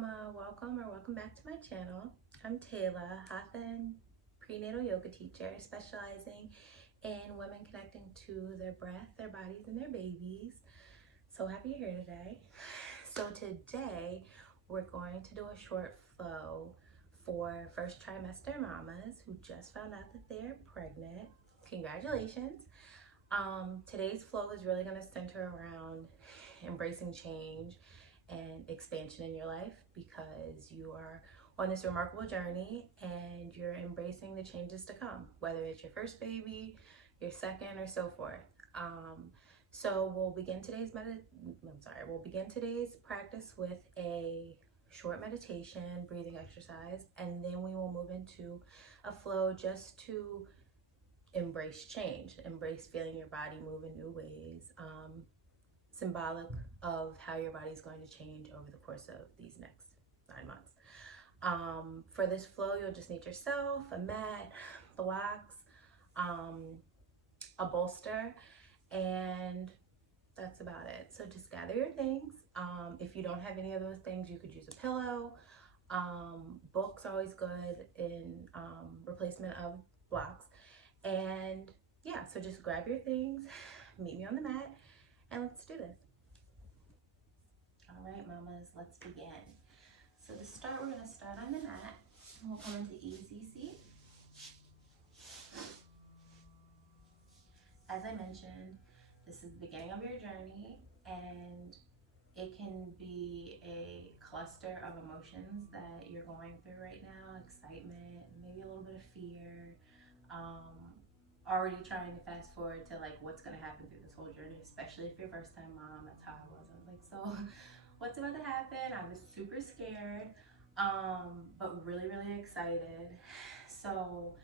mama, welcome back to my channel. I'm Taylor, Hatha and prenatal yoga teacher specializing in women connecting to their breath, their bodies, and their babies. So happy you're here today. So today we're going to do a short flow for first trimester mamas who just found out that they're pregnant. Congratulations. Today's flow is really going to center around embracing change and expansion in your life because you are on this remarkable journey and you're embracing the changes to come, whether it's your first baby, your second, or so forth. So we'll begin today's practice with a short meditation, breathing exercise, and then we will move into a flow just to embrace change, embrace feeling your body move in new ways, symbolic of how your body is going to change over the course of these next 9 months. For this flow, you'll just need yourself, a mat, blocks, a bolster, and that's about it. So just gather your things. If you don't have any of those things, you could use a pillow. Books are always good in replacement of blocks. And yeah, so just grab your things, meet me on the mat, and let's do this. All right, mamas, let's begin. So to start, we're going to start on the mat, and we'll come into easy seat. As I mentioned, this is the beginning of your journey, and it can be a cluster of emotions that you're going through right now: excitement, maybe a little bit of fear, already trying to fast forward to like what's going to happen through this whole journey, especially if you're first time mom. That's how I was. I was like, so what's about to happen? I was super scared, but really excited. So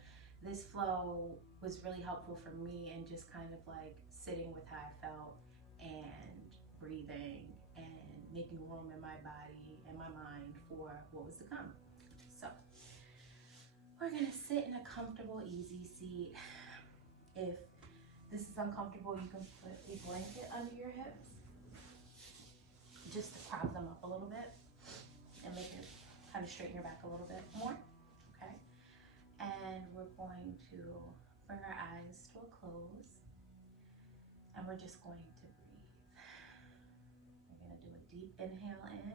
this flow was really helpful for me in just kind of like sitting with how I felt and breathing and making room in my body and my mind for what was to come. So we're gonna sit in a comfortable, easy seat. If this is uncomfortable, you can put a blanket under your hips just to prop them up a little bit and make it kind of straighten your back a little bit more, okay? And we're going to bring our eyes to a close, and we're just going to breathe. We're gonna do a deep inhale in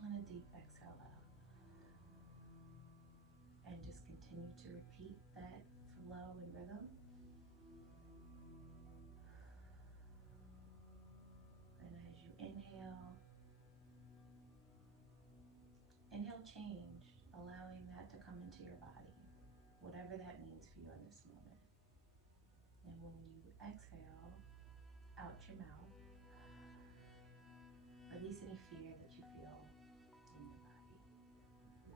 and a deep exhale out. And just continue to repeat that flow and rhythm. And as you inhale change, allowing that to come into your body, whatever that means for you in this moment. And when you exhale out your mouth, release any fear that you feel in your body.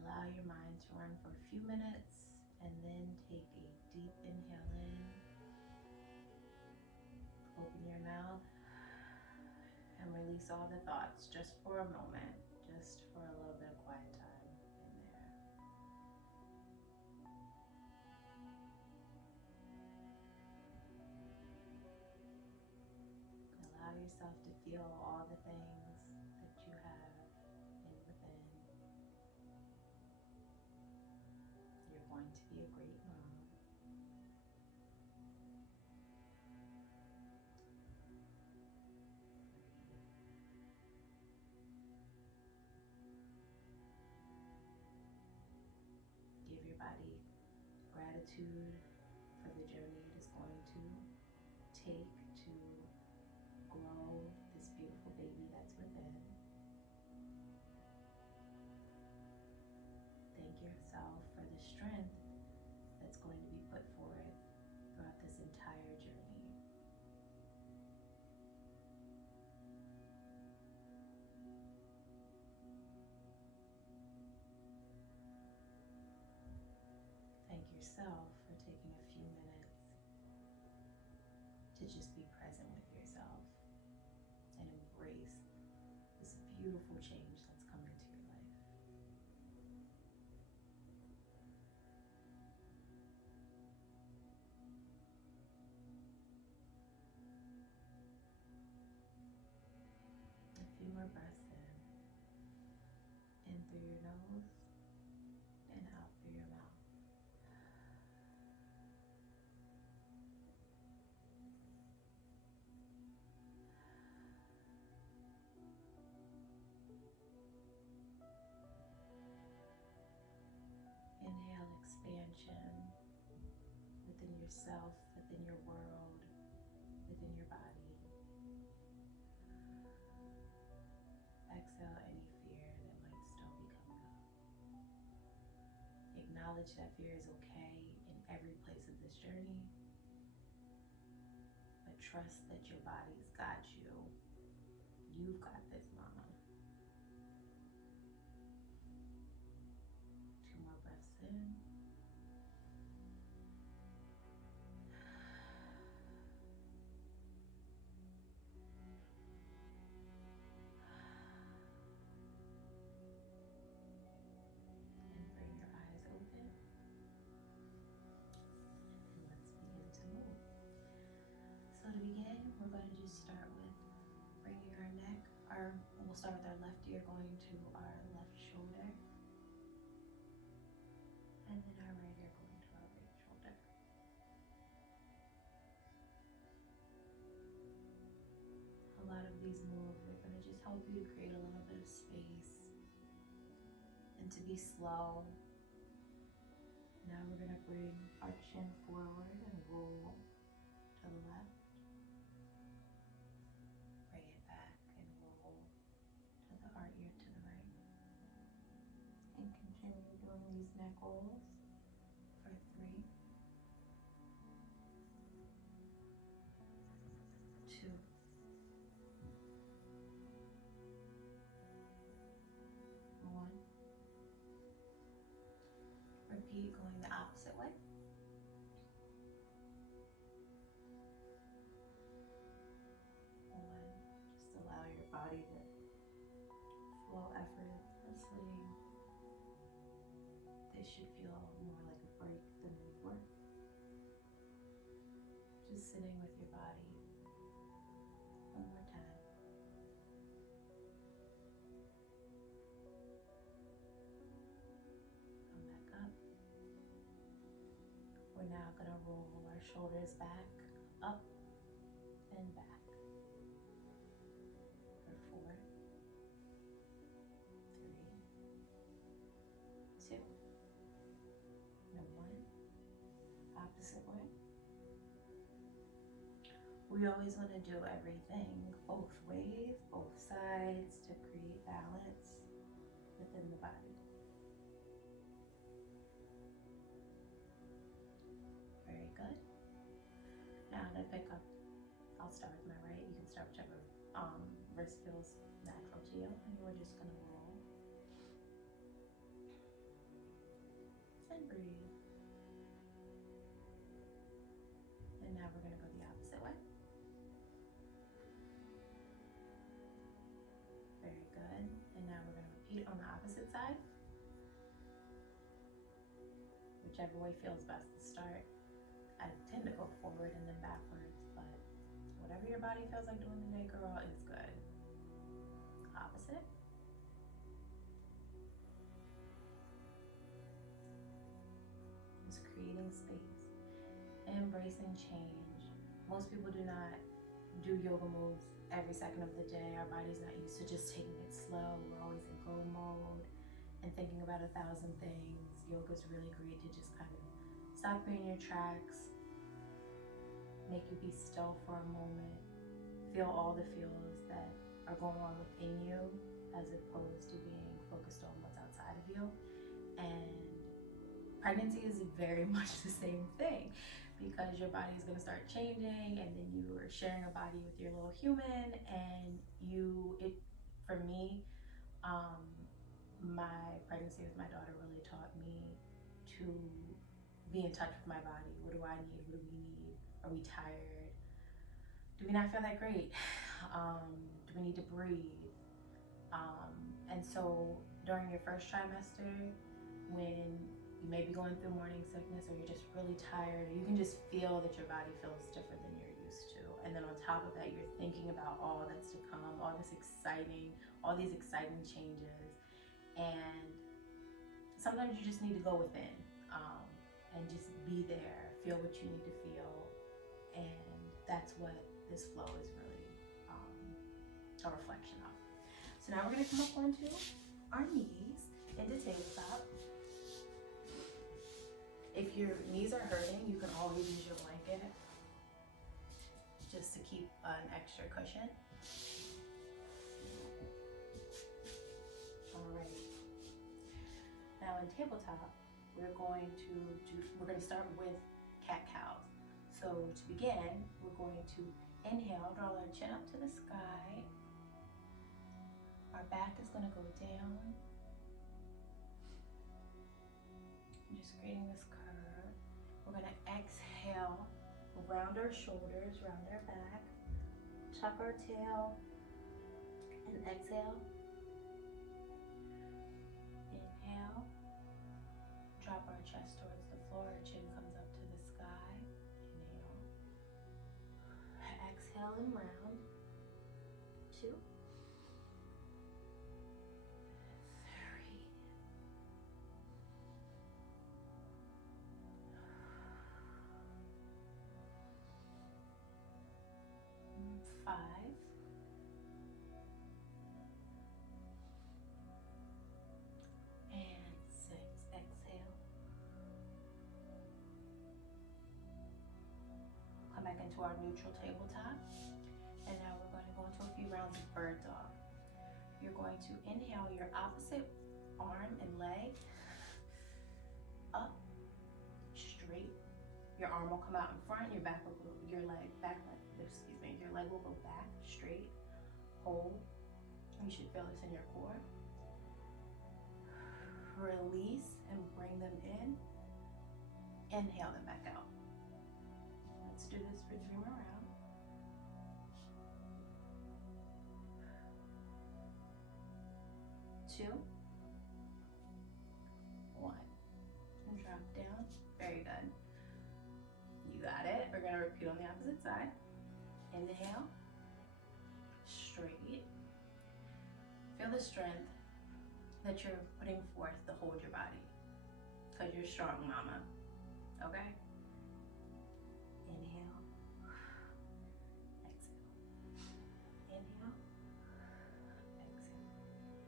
Allow your mind to run for a few minutes and then take a deep inhale in. Open your mouth and release all the thoughts just for a moment, just for a little bit of quiet time in there. Allow yourself to feel all the things that you have in within. You're going to be a great mom. Give your body gratitude for the journey it is going to take to grow this beautiful baby that's within. Thank yourself for the strength that's going to be put forth throughout this entire journey. Thank yourself for taking a few minutes to just be present with yourself and embrace this beautiful change that's coming to your life. through your nose and out through your mouth. Inhale expansion within yourself, within your world, within your body. Exhale any fear that might still be coming up. Acknowledge that fear is okay in every place of this journey, but trust that your body's got you. You've got this, mama. 2 more breaths in. And bring your eyes open. And let's begin to move. So to begin, we're going to just start with bringing our neck, we'll start with our left ear going to our left shoulder. And then our right ear going to our right shoulder. A lot of these moves are going to just help you to create a little bit of space and to be slow. Now we're going to bring our chin forward and roll to the left. Bring it back and roll to our ear to the right. And continue doing these neck rolls for 3, 2, 1. Repeat, going the opposite way. 1. Just allow your body to flow effortlessly. This should feel more like a break than work. Just sitting with your body. 1 more time. Come back up. We're now going to roll our shoulders back, up, and back. For 4, 3, 2, and 1. Opposite way. We always want to do everything both ways, both sides, to create balance within the body. Very good. Now to pick up, I'll start with my right. You can start whichever wrist feels natural to you. And we're just going to roll and breathe. And now we're going to go the opposite way. Very good. And now we're going to repeat on the opposite side. Whichever way feels best to start. I tend to go forward and then backwards, but whatever your body feels like doing today, girl, is good. Opposite. Just creating space. Embracing change. Most people do not do yoga moves every second of the day. Our body's not used to just taking it slow. We're always in go mode and thinking about 1,000 things. Yoga's really great to just kind of stop you in your tracks, make you be still for a moment, feel all the feels that are going on within you as opposed to being focused on what's outside of you. And pregnancy is very much the same thing, because your body's going to start changing, and then you are sharing a body with your little human, and for me, my pregnancy with my daughter really taught me to be in touch with my body. What do I need? What do we need? Are we tired? Do we not feel that great? Do we need to breathe? And so during your first trimester, when you may be going through morning sickness, or you're just really tired, or you can just feel that your body feels different than you're used to. And then on top of that, you're thinking about all that's to come, all these exciting changes. And sometimes you just need to go within, and just be there, feel what you need to feel, and that's what this flow is really a reflection of. So now we're gonna come up onto our knees into tabletop. If your knees are hurting, you can always use your blanket just to keep an extra cushion. Alright. Now in tabletop, we're going to start with cat-cows. So to begin, we're going to inhale, draw our chin up to the sky. Our back is going to go down. Just creating this curve. We're going to exhale, round our shoulders, round our back, tuck our tail, and exhale. Inhale, drop our chest towards the floor, our chin comes up to the sky. Inhale, exhale and round. 2, 3, 5, and 6. Exhale. Come back into our neutral tabletop. And now we're going to go into a few rounds of bird dog. You're going to inhale your opposite arm and leg up, straight. Your arm will come out in front, your leg will go back, straight, hold. You should feel this in your core. Release and bring them in. Inhale them back out. Let's do this for 3 more rounds. 2, 1, and drop down. Very good. You got it. We're going to repeat on the opposite side. Inhale, straight. Feel the strength that you're putting forth to hold your body, because you're strong, mama. Okay? Inhale, exhale. Inhale, exhale.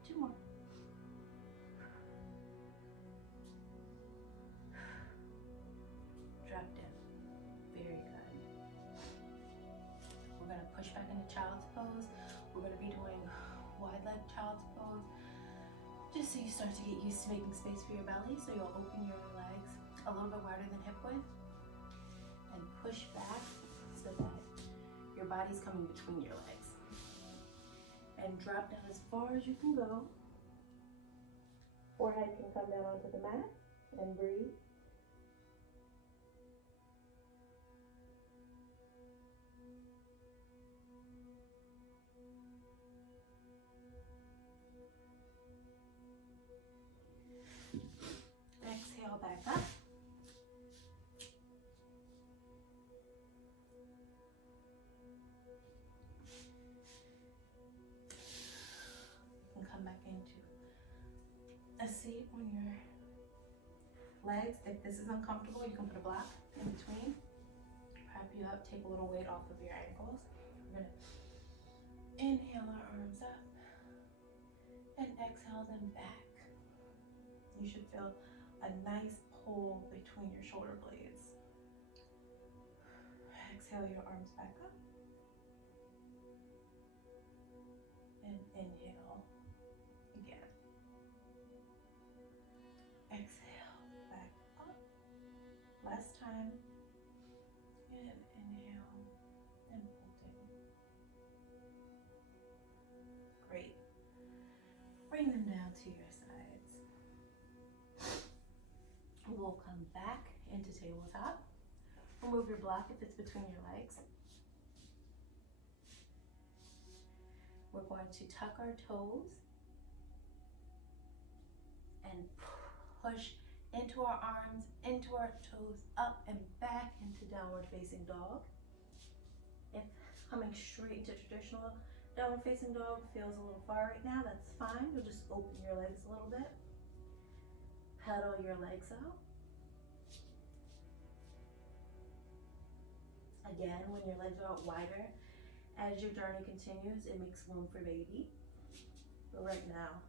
2 more. Drop down. Very good. We're going to push back into child's pose. We're going to be doing wide leg child's pose, just so you start to get used to making space for your belly. So you'll open your legs a little bit wider than hip width and push back so that your body's coming between your legs. And drop down as far as you can go. Forehead can come down onto the mat, and breathe. Exhale back up. And come back into a seat on your legs. If this is uncomfortable, you can put a block in between. Prop you up, take a little weight off of your ankles. We're gonna inhale our arms up and exhale them back. You should feel a nice pull between your shoulder blades. Exhale your arms back up. And inhale again. Exhale back up. Last time. And inhale and pull down. Great. Bring them down to your sides. We'll come back into tabletop. Remove your block if it's between your legs. We're going to tuck our toes and push into our arms, into our toes, up and back into downward facing dog. If coming straight to traditional downward facing dog feels a little far right now, that's fine. You'll just open your legs a little bit. Pedal your legs out. Again, when your legs are out wider, as your journey continues, it makes room for baby. But right now,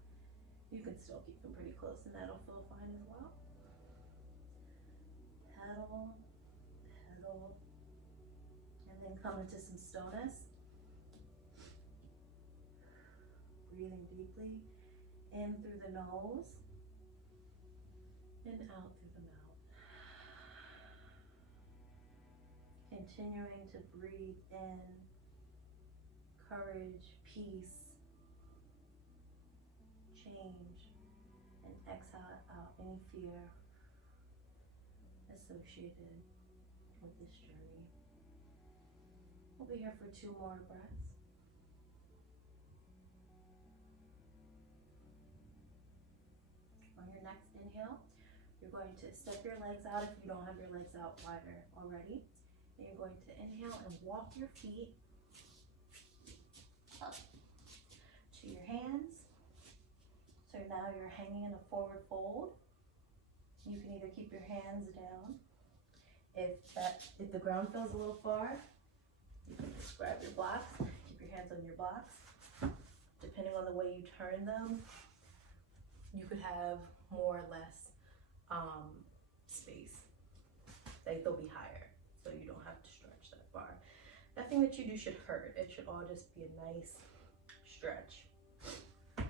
you can still keep them pretty close and that'll feel fine as well. Pedal, pedal, and then come into some stillness. Breathing deeply in through the nose and out through the mouth. Continuing to breathe in courage, peace, change, and exhale out any fear associated with this journey. We'll be here for 2 more breaths. On your next inhale, you're going to step your legs out if you don't have your legs out wider already. And you're going to inhale and walk your feet up to your hands. So now you're hanging in a forward fold. You can either keep your hands down. If the ground feels a little far, you can just grab your blocks, keep your hands on your blocks. Depending on the way you turn them, you could have more or less space. Like they'll be higher, so you don't have to stretch that far. Nothing that you do should hurt. It should all just be a nice stretch. Okay,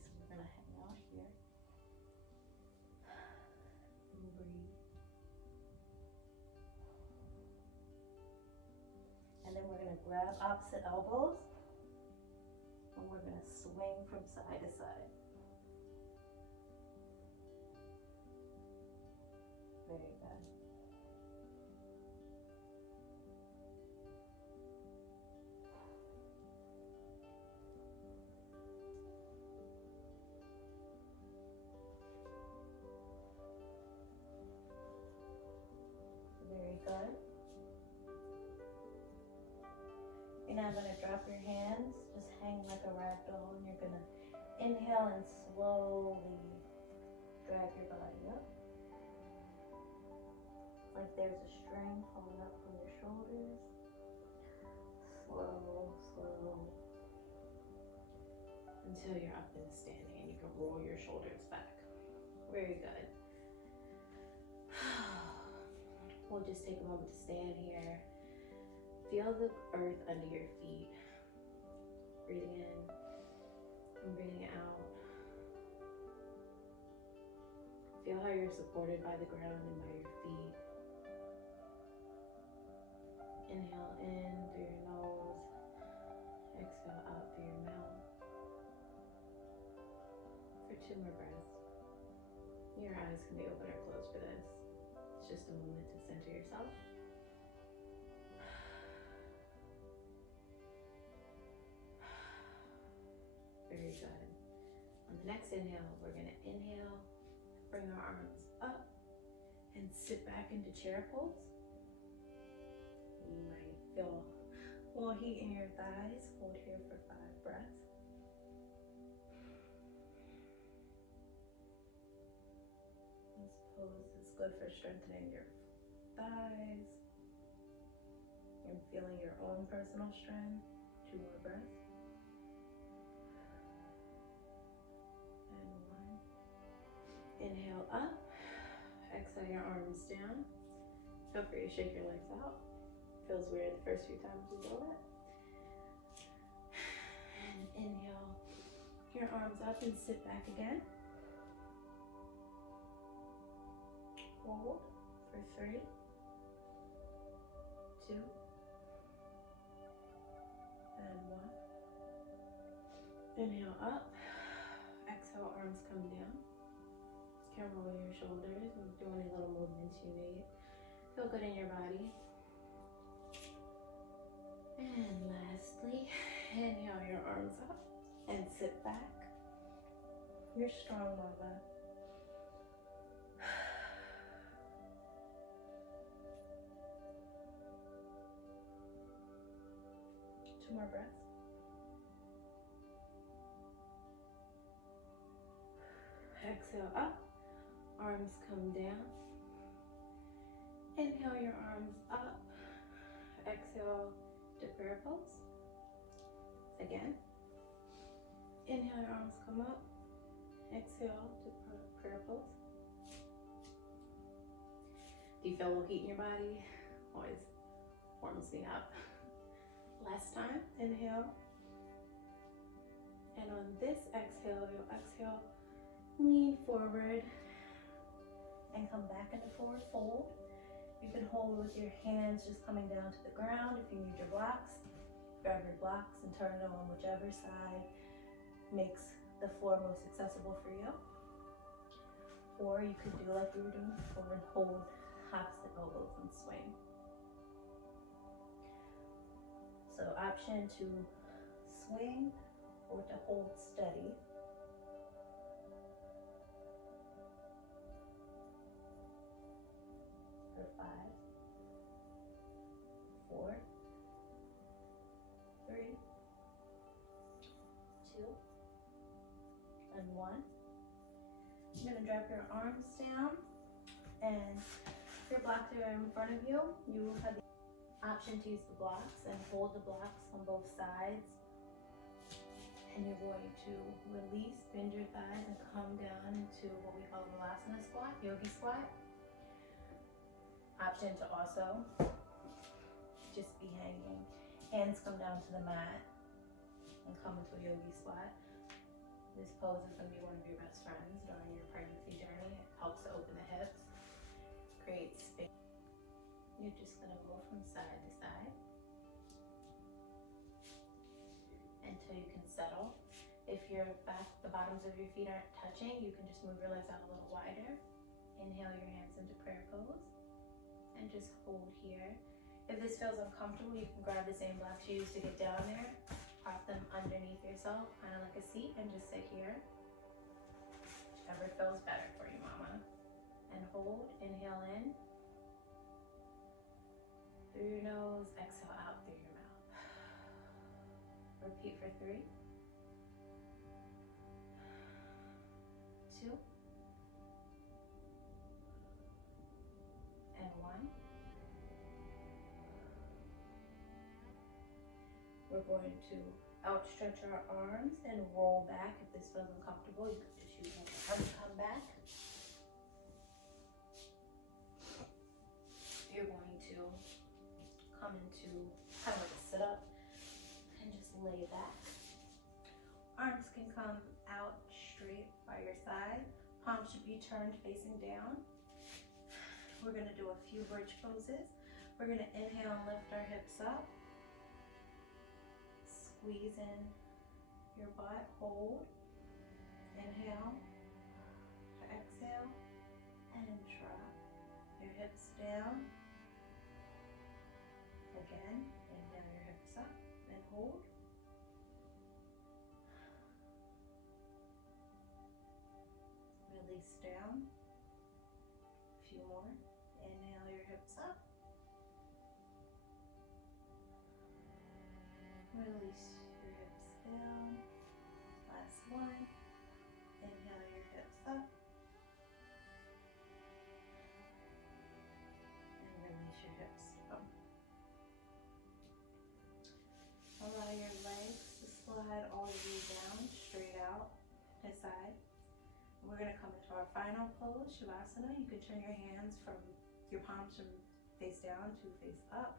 so we're gonna hang out here. And breathe. And then we're gonna grab opposite elbows. And we're gonna swing from side to side. Very good. Very good. You're now going to drop your hands, just hang like a rag doll, and you're going to inhale and slowly drag your body up. Like there's a string pulling up from your shoulders. Slow, slow. Until you're up and standing and you can roll your shoulders back. Very good. We'll just take a moment to stand here. Feel the earth under your feet. Breathing in and breathing out. Feel how you're supported by the ground and by your feet. Inhale in through your nose. Exhale out through your mouth. For 2 more breaths. Your eyes can be open or closed for this. It's just a moment to center yourself. Very good. On the next inhale, we're going to inhale, bring our arms up, and sit back into chair pose. You might feel a little heat in your thighs. Hold here for 5 breaths. This pose is good for strengthening your thighs and feeling your own personal strength. 2 more breaths. Inhale up, exhale your arms down. Feel free to shake your legs out. Feels weird the first few times you do it. And inhale your arms up and sit back again. Hold for 3, 2, and 1. Inhale up, exhale arms come down. Can roll your shoulders and do any little movements you need. Feel good in your body. And lastly, inhale your arms up and sit back. You're strong, Mama. Two more breaths. Exhale up, arms come down. Inhale your arms up, exhale to prayer pose. Again, inhale your arms come up, exhale to prayer pose. Do you feel a little heat in your body? Always warms me up. Last time, inhale. And on this exhale, you'll exhale, lean forward and come back into forward fold. You can hold with your hands just coming down to the ground. If you need your blocks, grab your blocks and turn it on whichever side makes the floor most accessible for you. Or you could do like we were doing before and hold opposite elbows and swing. So option to swing or to hold steady. For 5, 4, 3, 2, and 1. You're going to drop your arms down, and if your blocks are in front of you, you will have the option to use the blocks and hold the blocks on both sides. And you're going to release, bend your thighs, and come down into what we call Malasana squat, yogi squat. Option to also just be hanging. Hands come down to the mat and come into a yogi squat. This pose is going to be one of your best friends during your pregnancy journey. It helps to open the hips, create space. You're just going to go from side to side until you can settle. If your back, the bottoms of your feet aren't touching, you can just move your legs out a little wider. Inhale your hands into prayer pose and just hold here. If this feels uncomfortable, you can grab the same blocks you used to get down there, prop them underneath yourself, kind of like a seat, and just sit here. Whichever feels better for you, mama. And hold, inhale in through your nose, exhale out through your mouth. Repeat for 3, 2, and 1. We're going to outstretch our arms and roll back. If this feels uncomfortable, you can just use one arm to come back. You're going to come into kind of like a sit-up and just lay back. Arms can come out straight by your side. Palms should be turned facing down. We're going to do a few bridge poses. We're going to inhale and lift our hips up. Squeeze in your butt, hold, inhale, exhale, and drop your hips down. Again, inhale your hips up and hold. Release down. A few more. Inhale your hips up. Release your hips down. Last one. Inhale your hips up. And release your hips down. Allow your legs to slide all the way down, straight out to side. We're going to come into our final pose, Shavasana. You can turn your hands from your palms from face down to face up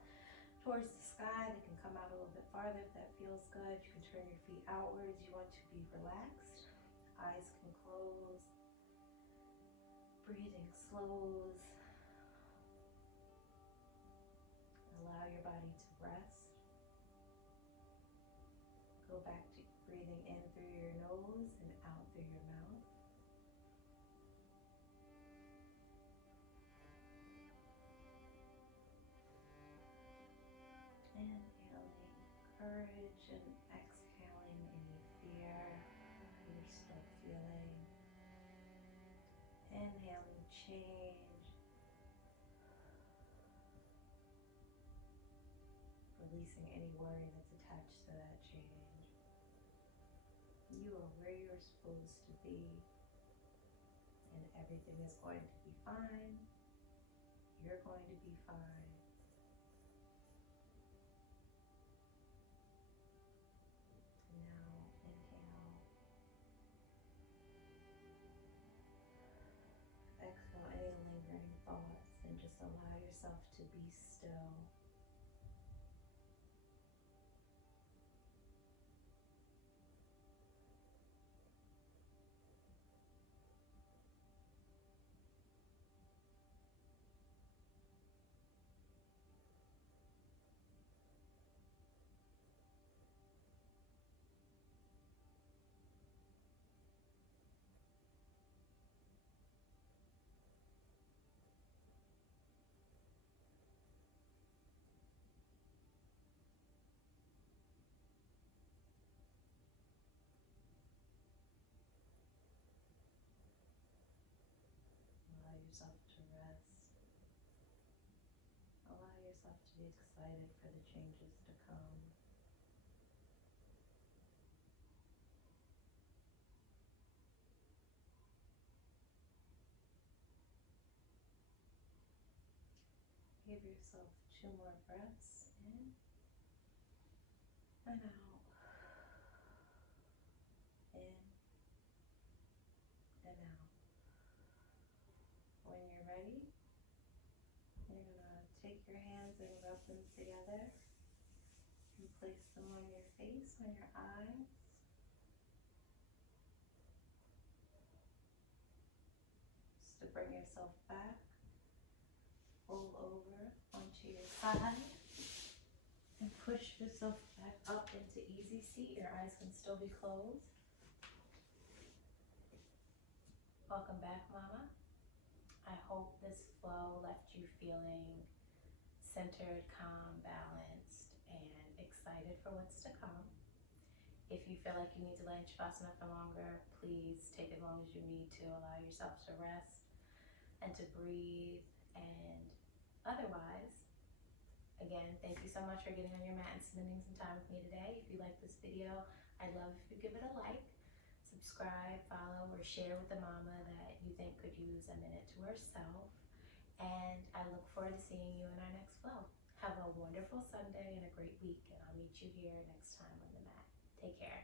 towards the sky. They can come out a little bit farther if that feels good. You can turn your feet outwards. You want to be relaxed. Eyes can close. Breathing slows. Allow your body to rest. Go back to breathing in through your nose and out through your mouth. Inhaling courage and exhaling any fear you're still feeling. Inhaling change. Releasing any worry that's attached to that change. You are where you're supposed to be. everything is going to be fine. You're going to be fine. Now inhale. Exhale any lingering thoughts and just allow yourself to be still. Allow yourself to rest. Allow yourself to be excited for the changes to come. Give yourself 2 more breaths in and out. In and out. When you're ready, you're going to take your hands and rub them together and place them on your face, on your eyes. Just to bring yourself back. Roll over onto your side and push yourself back up into easy seat. Your eyes can still be closed. Welcome back, Mama. I hope this flow left you feeling centered, calm, balanced, and excited for what's to come. If you feel like you need to lay in Shavasana for longer, please take as long as you need to. Allow yourself to rest and to breathe. And otherwise, again, thank you so much for getting on your mat and spending some time with me today. If you like this video, I'd love if you give it a like, subscribe, follow, or share with a mama that you think could use a minute to herself. And I look forward to seeing you in our next flow. Have a wonderful Sunday and a great week, and I'll meet you here next time on the mat. Take care.